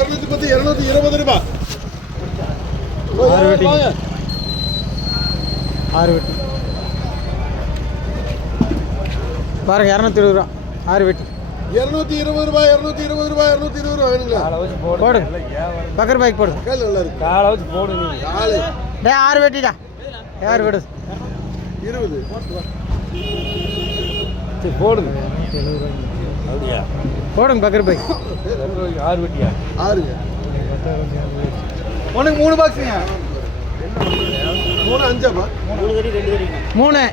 210 220 ரூபாய். 6 வெட்டி 6 வெட்டி பாருங்க 220 ரூபா 6 வெட்டி 220 ரூபாய் 220 ரூபாய் 220 ரூபாய் வேணுங்களா? போடு பக்கர் பைக் போடு கால் நல்லா இருக்கு. காலை வச்சு போடு நீ. கால் டேய் 6 வெட்டிடா யார் விடு 20 சரி போடுங்க. அப்படியா போடுங்க பக்கர் பைக் 6 வெட்டியா? 6ங்க. உனக்கு 3 பாக்ஸுங்க. 3 5பா. 3 கடி 2 கடி. 3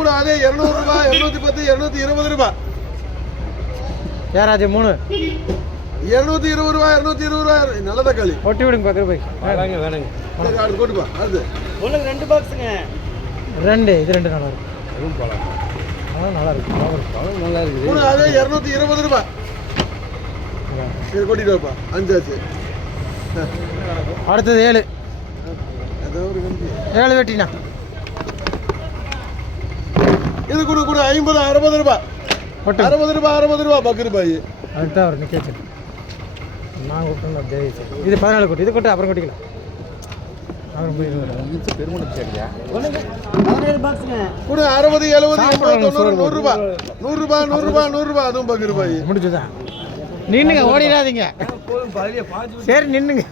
கூட அதே 200 ரூபாய் 210 220 ரூபாய். யாராச்சு 3 220 ரூபாய் 220 ரூபாய். நல்ல தக்காளி ஒட்டி விடுங்க பக்கர் பைக் வேணாங்க வேணாங்க. சரி அடுத்து போட்டுப்பா. அடுத்து உனக்கு 2 பாக்ஸுங்க. 2 இது 2 நல்லா இருக்கு. அதுவும் போலாம். அதான் நல்லா இருக்கு அதுவும் நல்லா இருக்குது. கூட அதே 220 ரூபாய். சரி கொட்டிட்டு வாப்பா. 5 ஆச்சு. அடுத்தது 7 ஏதோ ஒரு கம்பி. 7 வெட்டினா இது கூட 50 60 ரூபாய். ஒட்டு 60 ரூபாய் 60 ரூபாய் பக்கர் பாய். அதுதான் அவர் நிற்க வச்சு நான் கூப்பிட்டேன் தேவி சரி இது 14 கொட்டு இது கொட்டு அப்புறம் கொட்டிக்கலாம் அப்புறம் போய் பெருமணம் சரியா? உனக்கு 17 பாக்ஸுங்க. கூட 60 70 80 90 100 ரூபாய் 100 ரூபாய் 100 ரூபாய் 100 ரூபாய் அதுவும் பக்கர் பாய். முடிச்சுதான் நின்னுங்க ஓடிடாதீங்க சரி நின்னுங்க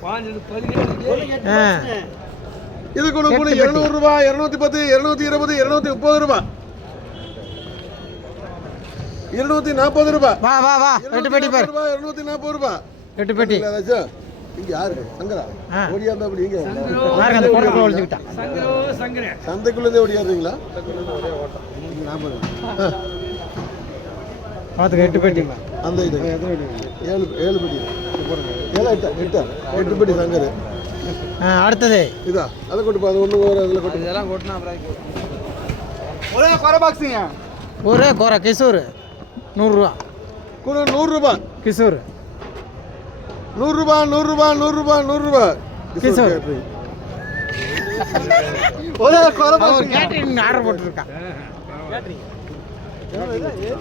இது கூட 200 ரூபாய் 210 220 230 ரூபாய் 240 ரூபாய். வா வா வா 8 பெட்டி பாரு 240 ரூபாய் 8 பெட்டி இங்க யாரு சங்கரா ஓடியா இருந்தா அப்படி இங்க பாருங்க அந்த கோட்டை ஒளிஞ்சுக்கிட்டா சந்தைக்குள்ள இருந்தே ஓடியாடுறீங்களா? பார்த்துக்க 8 பெட்டி அந்த இது 7 பெட்டி போடுங்க 8 பெட்டி சங்கர். அடுத்தது இதா அதை கொண்டு அது ஒண்ணு ஒரு அதுல கொண்டு இதெல்லாம் கொட்டினா அப்புறம் ஒரே குறை பாக்ஸுங்க. ஒரே கோரை கிசூர் 100 ரூபா கூட 100 ரூபாய் கிசூர் 100 ரூபாய் 100 ரூபாய் 100 ரூபாய் 100 ரூபாய் கிஷோர். ஒரே குறை பாக்ஸுங்க. கேட்டரிங் ஆர்டர் போட்டுருக்கா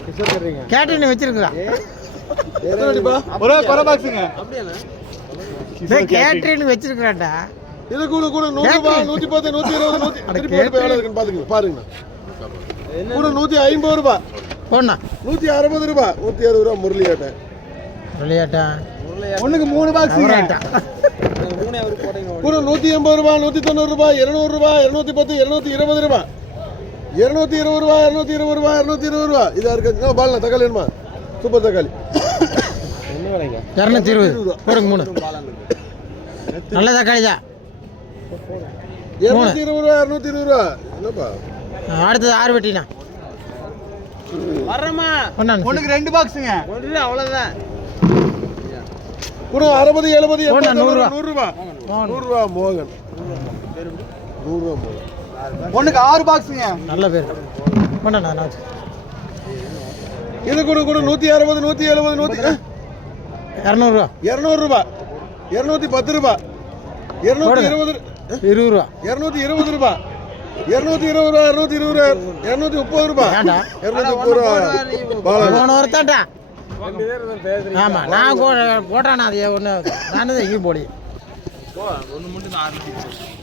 கேக்குறீங்க கேட்டரிங் வச்சிருக்கா எத்தனை அடிப்பா? ஒரே குறை பாக்ஸுங்க. கேட்டரிங் வச்சிருக்காண்டா இது கூட 100 ரூபாய் 110 120 திருப்பி எவ்வளவு இருக்குன்னு பாத்துங்க பாருங்க. கூட 150 ரூபாய் போண்ணா 160 ரூபாய் 160 ரூபாய் முரளியாட்ட விளையாட்டா ஒண்ணுக்கு 3 பாக்ஸுங்க. கூட 180 ரூபாய் 190 ரூபாய் 200 ரூபாய் 210 220 ரூபாய் 220 ரூபாய் 220 ரூபாய் 220 ரூபாய். இதா இருக்கு பாலனா தக்காளி வேணுமா? சூப்பர் தக்காளி 220 போடுங்க 3 நல்ல தக்காளி தான் 220 ரூபாய் 220 ரூபாய். என்னப்பா அடுத்தது 6 வெட்டினா வரமா ஒண்ணு ஒண்ணுக்கு 2 பாக்ஸுங்க. ஒண்ணு அவ்வளவுதான். கூட 60 70 80 100 ரூபாய் 100 ரூபாய் 100 ரூபாய் மோகன் 100 ரூபாய் மோகன். ஒண்ணுக்கு 6 பாக்ஸுங்க. நல்ல பேர் போண்ணா நான் வச்சு இது கூட 160 170 100 200 ரூபா 200 ரூபாய் 210 ரூபாய் 220 20 ரூபா 220 ரூபாய் 220 ரூபாய் 220 ரூபாய் 230 ரூபாய் ஏன்டா 230 ரூபாய் பாலனா போன ஒருத்தாண்டா ஆமா நான் போட்டானா அது ஒன்று நான் தான் இங்கே போடி ஒன்று மட்டும் 6